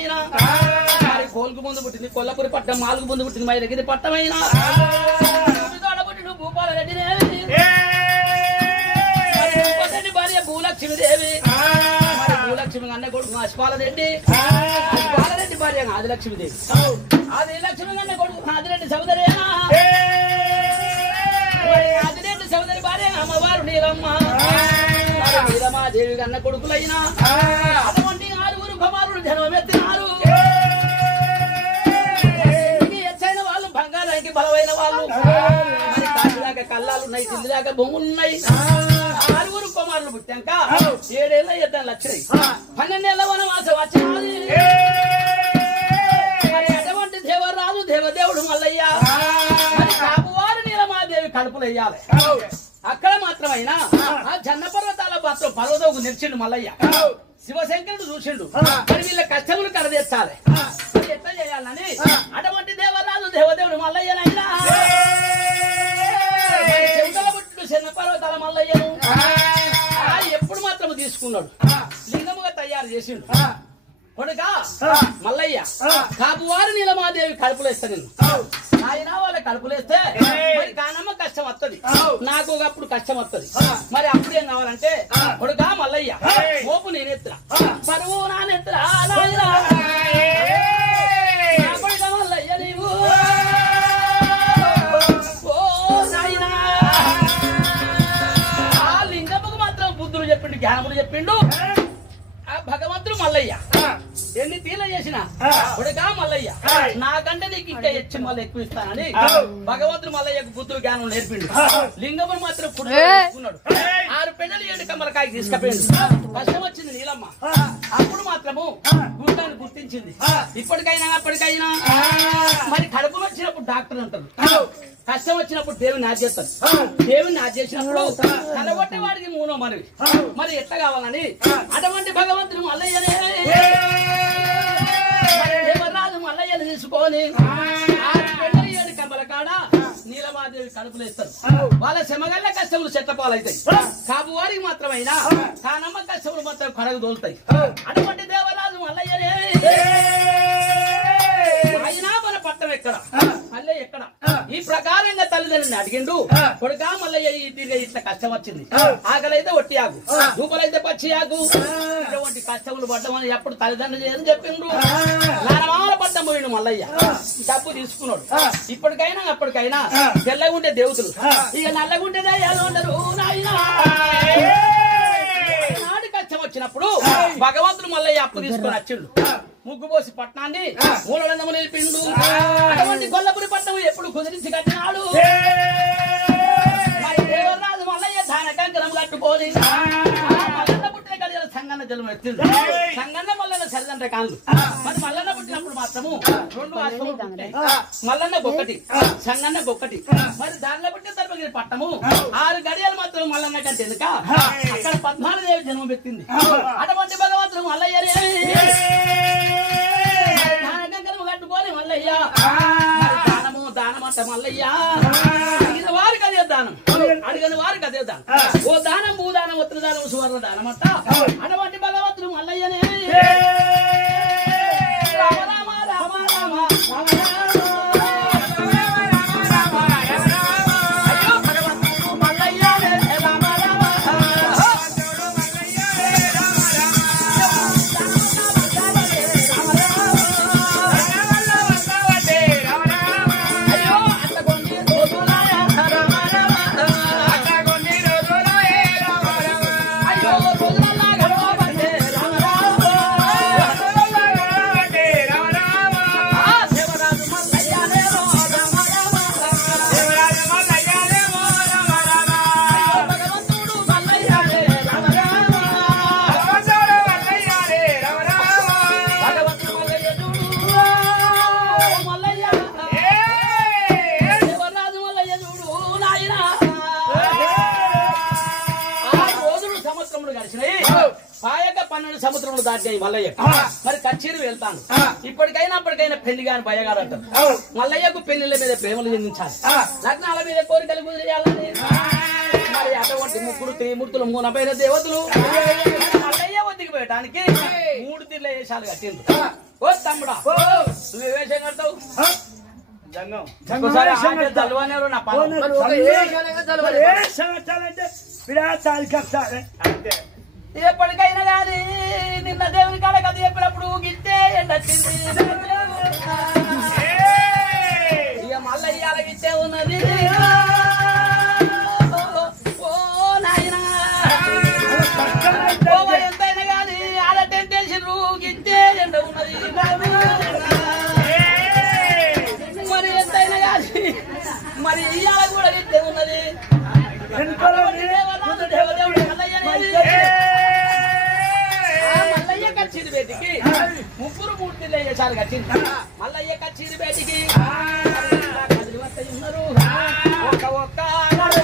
పట్టమైనా మరి కోలుకు ముందు పుట్టింది కొల్లపురి పట్టం, మాలుగు ముందు పుట్టింది మైదగిరి పట్టమైనా పుట్టిన భూపాల రెడ్డిదేవి భార్య భూలక్ష్మీదేవి, భూలక్ష్మి అన్న కొడుకు అశ్వాలరెడ్డి, అశ్వాలరెడ్డి భార్య ఆదిలక్ష్మీదేవి, ఆదిలక్ష్మి అన్న కొడుకు ఆదిరెడ్డి సోదరి, ఆదిరెడ్డి సోదరి భార్య అమ్మవారు నీలమ్మ, నీలమాదేవి అన్న కొడుకులైనా అటువంటి 6 కుమారులు జన్మమెత్తినారు. ఎచ్చైన వాళ్ళు బంగారానికి బలమైన వాళ్ళు, దాకా కళ్ళాలున్నాయి, తిండి దాకా భూములున్నాయి. 6 కుమారులు పుట్టాక 7 ఏళ్ళ 7 లక్షలు 12 ఏళ్ళ వనవాసం వచ్చినది. అటువంటి దేవరాజు దేవదేవుడు మల్లయ్య కాపువారు నీలమాదేవి కడుపులు వేయాలి. అక్కడ మాత్రమైనా ఆ జన్న పర్వతాల మాత్రం పర్వతకు నిలిచిండు మల్లయ్య. శివశంకరుడు చూసిండు, మరి వీళ్ళ కష్టములు కరదెచ్చాలి, ఎట్లా చేయాలని అటువంటి దేవరాజు దేవదేవుడు మల్లయ్యనైనా చిన్న పర్వతాల మల్లయ్యను ఎప్పుడు మాత్రం తీసుకున్నాడు, లింగముగా తయారు చేసిండు. కొడుక మల్లయ్య కాపువారు నీలమాదేవి కడుపులేస్తా నిన్ను, ఆయన వాళ్ళ కడుపులేస్తే మరి కానమ్మ కష్టం వస్తుంది, నాకు అప్పుడు కష్టం వస్తుంది. మరి అప్పుడు ఏం కావాలంటే కొడుక మల్లయ్య మోపు నేనెత్తురా, పరువు నానెత్తురా మల్లయ్య నీవు చెప్పిండు, జ్ఞానములు చెప్పిండు ఆ భగవంతుడు మల్లయ్య. ఎన్ని తీర్ల చేసిన కొడుకా మల్లయ్య నాకంటే నీకు ఇంకా ಹೆಚ್ಚిన వాళ్ళు ఎక్కువ ఇస్తానని భగవంతుడు మల్లయ్యకు బుద్ధులు జ్ఞానం నేర్పిండు. లింగమును మాత్రం పుట్టుకున్నాడు, 6 పెద్దలు 7 కమ్మలకాయ తీసుకపోయిండు. కష్టం వచ్చింది నీలమ్మ, అప్పుడు మాత్రము గుండాన్ని గుర్తించింది. ఇప్పటికైనా అప్పటికైనా మరి కడుపు వచ్చినప్పుడు డాక్టర్ అంటారు, కష్టం వచ్చినప్పుడు దేవుని ఆచేస్తారు. దేవుని ఆచేసినప్పుడు కలగొట్టే వాడికి మూనో మనవి. మరి ఎట్లా కావాలని అటువంటి భగవంతుడు మల్లయ్యనే దేవరాజు మల్లయ్యను తీసుకొని 7 కమ్మల కాడ నీలమాదేవి కడుపులు వేస్తారు. వాళ్ళ శమగల్ల కష్టములు చెట్టపాలైతాయి, కాపు వారికి మాత్రమైనా కానమ్మ కష్టములు మాత్రం కడగ దోలుతాయి. అటువంటి దేవరాజు మల్లయ్యనే అయినా మన పట్టం ఎక్కడ మల్లయ్య ఎక్కడ ఈ ప్రకారంగా తల్లిదండ్రుని అడిగిండు. కొడుకా మల్లయ్య ఈ తిరిగి ఇట్లా కష్టం వచ్చింది, ఆకలైతే ఒట్టి ఆగు, దూపలైతే పచ్చి ఆగు, ఇటువంటి కష్టములు పడ్డమని ఎప్పుడు తల్లిదండ్రులు చేయని చెప్పిండు. నానమాల పడ్డం పోయిండు మల్లయ్య, తప్పు తీసుకున్నాడు. ఇప్పటికైనా అప్పటికైనా తెల్లగుంటే దేవతలు, ఇక నల్లగుంటే దయ్యాలు ఉండరు. నాడు కష్టం వచ్చినప్పుడు భగవంతుడు మల్లయ్య అప్పు తీసుకొని వచ్చిండు. ముగ్గుపోసి పట్టణాన్ని మూలడందము నిలిపిండు. అటువంటి కొల్లపురి పట్టణం ఎప్పుడు కుదిరించి కట్టినాడు. మరి దేవరాజు మల్లయ్య దాన కంకణం కట్టుకోని మల్లన్న పుట్టిన కలిగిన సంగన్న జలం ఎత్తిండు. సంగన్న మల్లన్న సరిదండ్ర కాళ్ళు. మరి మల్లన్న పుట్టినప్పుడు మాత్రము 2 ఆశ్రమాలు పుట్టాయి, మల్లన్న గొక్కటి సంగన్న గొక్కటి. మరి దానిలో పుట్టిన తరపుగిరి పట్టము 6 గడియలు మాత్రం మల్లన్న కంటే ఎనుక అక్కడ 14 దేవి జన్మ పెట్టింది. అటువంటి భగవంతుడు మల్లయ్యనే కట్టుకోని మల్లయ్య దానము దానమంట మల్లయ్య. అడిగిన వారికి అదే దానం, అడిగిన వారికి అదే దానం. ఓ దానం భూదానం ఉత్తర దానం సువర్ణ దానం అంట. అటువంటి భగవంతుడు మల్లయ్యనే రామ రామ రామ రామ రామ సముద్రంలో దాటాయి మల్లయ్య. మరి కచ్చేరి వెళ్తాను. ఇప్పటికైనా అప్పటికైనా పెళ్లి కాని భయగాడు అంటారు. మల్లయ్యకు పెళ్లిళ్ళ మీద ప్రేమలు చెందించాలి, లగ్నాల మీద కోరికలు కుదిరేయాలని. మరి అటువంటి ముగ్గురు త్రిమూర్తులు 30 దేవతలు మల్లయ్య ఒత్తికి పోయటానికి 3 తీర్ల వేషాలు కట్టింది. ఓ తమ్ముడా నువ్వు ఏ వేషం కడతావు? ఒకసారి ఆగే తలవానేరు నా పాలు. ఎప్పటికైనా కానీ నిన్న దేవుని కాడ కథ చెప్పినప్పుడు గిట్టే ఎండొచ్చింది. ఇక మళ్ళీ ఇవాళ గిట్టే ఉన్నది. ఓ నాయనా ఎంతైనా కానీ ఆడ టెంటేషన్ గిట్టే ఎండ ఉన్నది. మరి ఎంతైనా కానీ మరి ఇవాళ కూడా గిట్టే ఉన్నది. మల్లయ్య కచ్చిరి బేటికి 3 మూర్తిలో వేసాలు కచ్చింది. మల్లయ్య కచ్చిరి బేటికి ఉన్నారు ఒక్క